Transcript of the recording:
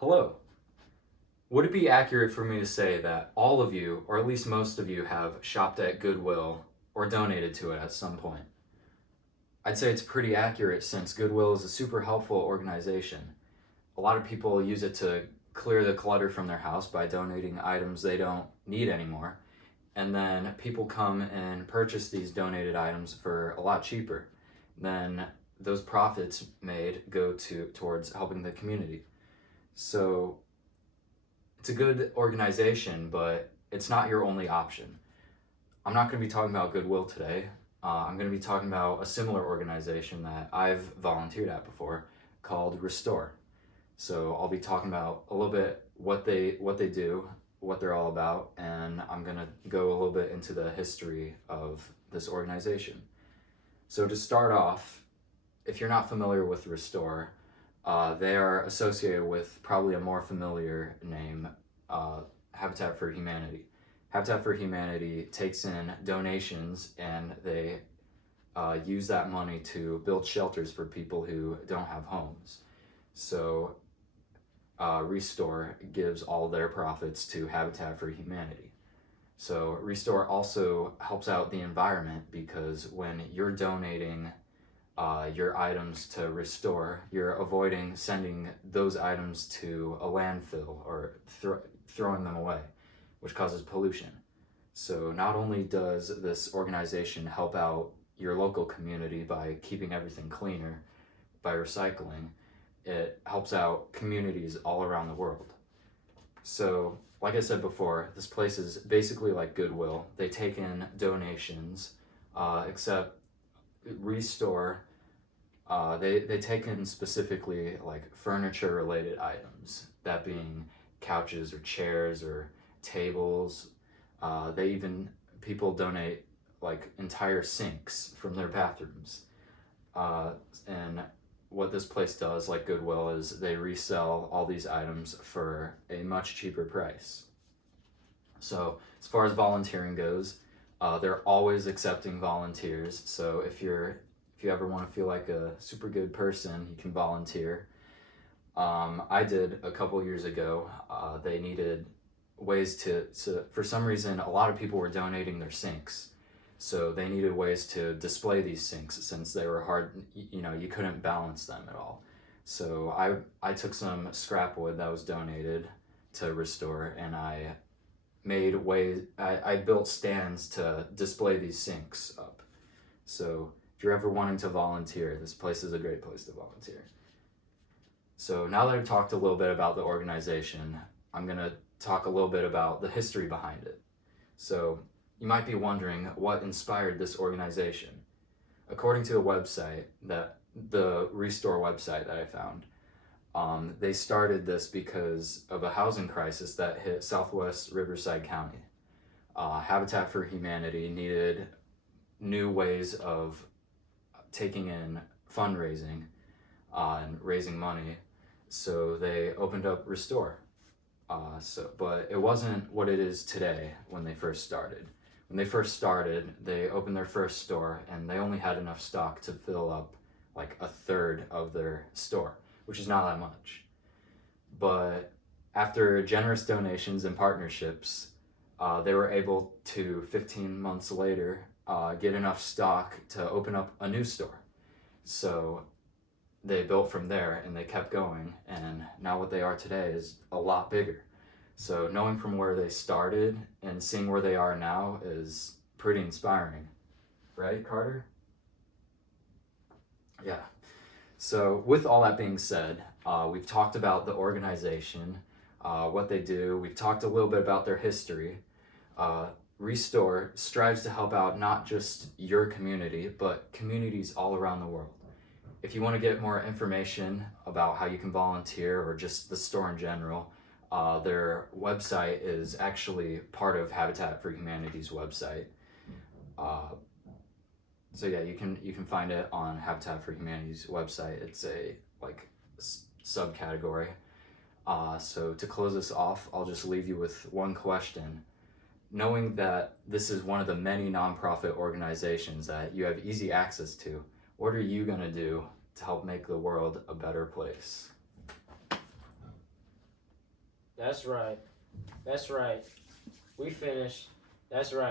Hello. Would it be accurate for me to say that all of you, or at least most of you, have shopped at Goodwill or donated to it at some point? I'd say it's pretty accurate since Goodwill is a super helpful organization. A lot of people use it to clear the clutter from their house by donating items they don't need anymore. And then people come and purchase these donated items for a lot cheaper. Then those profits made go towards helping the community. So it's a good organization, but it's not your only option. I'm not going to be talking about Goodwill today. I'm going to be talking about a similar organization that I've volunteered at before called Restore. So I'll be talking about a little bit what they do, what they're all about, and I'm going to go a little bit into the history of this organization. So to start off, if you're not familiar with Restore, they are associated with probably a more familiar name, Habitat for Humanity. Habitat for Humanity takes in donations and they use that money to build shelters for people who don't have homes. So Restore gives all their profits to Habitat for Humanity. So Restore also helps out the environment because when you're donating your items to Restore, you're avoiding sending those items to a landfill or throwing them away, which causes pollution. So not only does this organization help out your local community by keeping everything cleaner, by recycling, it helps out communities all around the world. So, like I said before, this place is basically like Goodwill. They take in donations, except Restore, they take in specifically like furniture related items, that being couches or chairs or tables. People donate like entire sinks from their bathrooms. And what this place does, like Goodwill, is they resell all these items for a much cheaper price. So as far as volunteering goes, they're always accepting volunteers. So if you ever want to feel like a super good person, you can volunteer. I did a couple years ago. They needed ways to, for some reason, a lot of people were donating their sinks. So they needed ways to display these sinks since they were hard, you couldn't balance them at all. So I took some scrap wood that was donated to Restore and I built stands to display these sinks up. So if you're ever wanting to volunteer, this place is a great place to volunteer. So now that I've talked a little bit about the organization, I'm going to talk a little bit about the history behind it. So you might be wondering what inspired this organization. According to the Restore website that I found, they started this because of a housing crisis that hit Southwest Riverside County. Habitat for Humanity needed new ways of taking in fundraising and raising money, so they opened up Restore. But it wasn't what it is today when they first started. When they first started, they opened their first store and they only had enough stock to fill up like a third of their store, which is not that much. But after generous donations and partnerships, they were able to, 15 months later, get enough stock to open up a new store. So they built from there and they kept going, and now what they are today is a lot bigger. So knowing from where they started and seeing where they are now is pretty inspiring. Right, Carter? Yeah. So with all that being said, we've talked about the organization, what they do. We've talked a little bit about their history. Restore strives to help out not just your community, but communities all around the world. If you want to get more information about how you can volunteer or just the store in general, their website is actually part of Habitat for Humanity's website. So yeah, you can find it on Habitat for Humanity's website. It's a subcategory. So to close this off, I'll just leave you with one question. Knowing that this is one of the many nonprofit organizations that you have easy access to, what are you going to do to help make the world a better place? That's right. That's right. We finished. That's right.